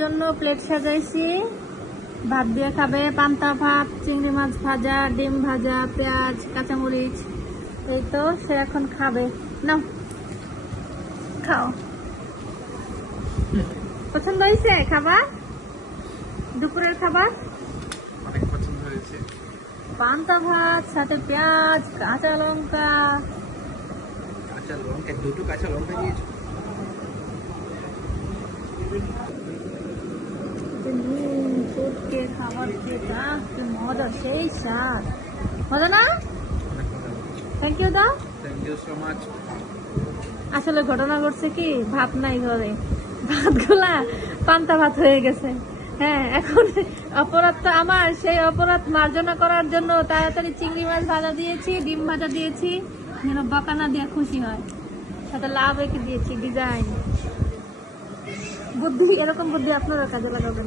জন্য প্লেট সাজাইছি। ভাত দিয়ে খাবে পান্তা ভাত চিংড়ি মাছ ভাজা ডিম ভাজা পেঁয়াজ কাঁচামরিচ। এই তো সে এখন খাবে। না খাও। পছন্দ হয়েছে খাবার? দুপুরের খাবার? অনেক পছন্দ হয়েছে। পান্তা ভাত সাথে পেঁয়াজ কাঁচা লঙ্কা। কাঁচা লঙ্কা দুটো কাঁচা লঙ্কা দিয়েছ? খাবার মজা সেই স্বাদ। মজা না? থ্যাংক ইউ দা থ্যাংক ইউ সো মাচ আসলে ঘটনা ঘটছে কি ভাত নাই ঘরে। ভাতগুলা পান্তা ভাত হয়ে গেছে। হ্যাঁ এখন অপরাধ তো আমার সেই অপরাধ মার্জনা করার জন্য তাড়াতাড়ি চিংড়ি মাছ ভাজা দিয়েছি ডিম ভাজা দিয়েছি। যেন বকানা দিয়ে খুশি হয়। সাথে লাভ এঁকে দিয়েছি ডিজাইন। বুদ্ধি এরকম বুদ্ধি আপনারা কাজে লাগাবেন।